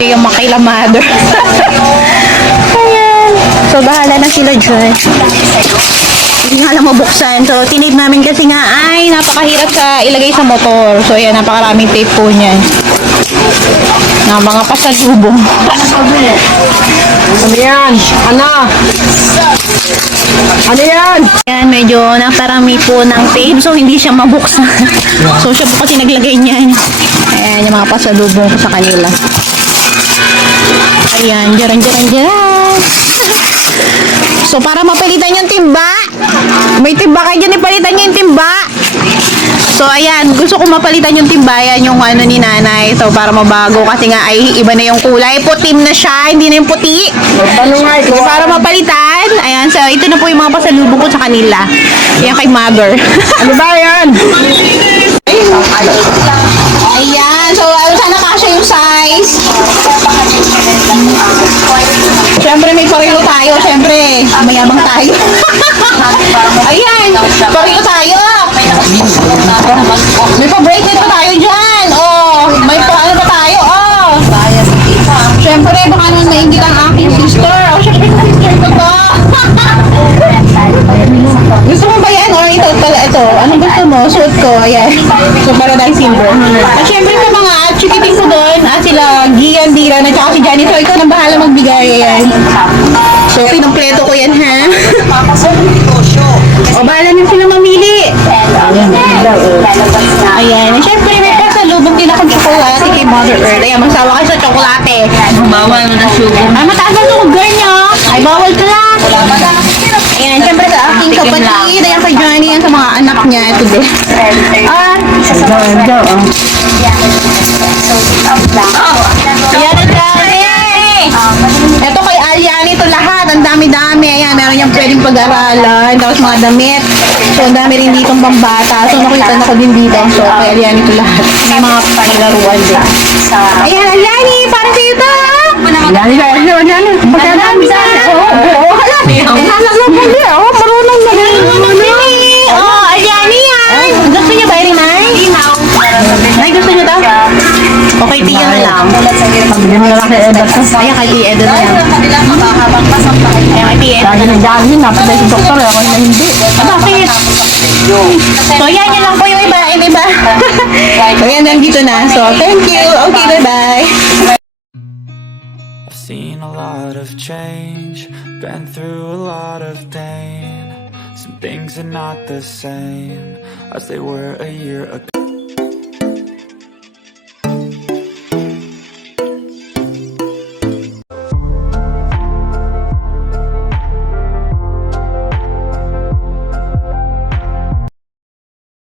Yung makaila mother. Ayan. So, bahala na sila dyan. Hindi nga lang mabuksan. So, tinip namin kasi nga ay napakahirap sa ilagay sa motor. So, ayan, napakaraming tape po niyan. Na mga pasalubong. Ano yan? Ano? Ano yan? Ayan, medyo naparami po ng tape. So, hindi siya mabuksan. So, siya po kasi naglagay niyan. Ayan, yung mga pasalubong ko sa kanila. Ayan, jaran. So, para mapalitan yung timba. May timba kayo dyan, ipalitan nyo yung timba. So, ayan, gusto ko mapalitan yung timba. Yan yung ano ni nanay. So, para mabago. Kasi nga, ay iba na yung kulay. Putim na siya, hindi na yung puti. So, para mapalitan. Ayan, so, ito na po yung mga pasalubong ko sa kanila. Ayan, kay mother. Ano ba yan? Ayan, so, sana kasya yung size. Siyempre, may parilo tayo. Siyempre, mayabang tayo. Ayan, parilo tayo. May pa-bracelet pa tayo dyan. Oh, may pa-ano pa tayo. Oh. Siyempre, baka naman naingit ang aking sister. Oh, siyempre, sister ko to. Gusto mo ba yan? Or ito pala, ito. Anong gusto mo? Suot ko. Ayan. So, para dahil silver. At syempre sa mga chikiting ko doon, sila Gian, Diran, at saka si Johnny. So, ikaw nang bahala magbigay. Ayan. So, pinumpleto ko yan, ha? O, bahala nyo sila mamili. Ayan. At syempre, may pasalubong din akong tsokolate kay Mother Earth. Ayan, masawa kayo sa tsokolate. Bawal mo na sugar. Ay, mataas ang sugar nyo. Ay, bawal pala. Ayan, syempre sa aking kapatid. Ayan kay Johnny, yan sa mga anak niya. Ito din. Ayan na Johnny. Ito kay Aliani, ito lahat. Ang dami-dami. Ayan, meron niyang pwedeng pag-aralan. Tapos mga damit. So, ang dami rin dito pambata. So, nakita na ko din dito. So, kay Aliani ito lahat. May mga paglaruan din. Ayan, Aliani, para sa'yo ito. Yan. Magdadami sa oo, hala. Nasasalupan din. Oo, marunong na rin. Oo, Aliani yan. Gusto niya ba rin, Nay? Nay, gusto niyo daw? Okay, tiyan na lang. Pagbilang na lang kay Edda. Ayan, kay Tia Eda na lang. Ayan, kay Tia Eda Lagi na ng lang. dami. Napatay si doktor. Ako na hindi. Bakit? So, yan lang po yung iba. So, yan lang dito na. So, thank you. Okay, bye-bye. I've seen a lot of change, been through a lot of pain. Some things are not the same as they were a year ago.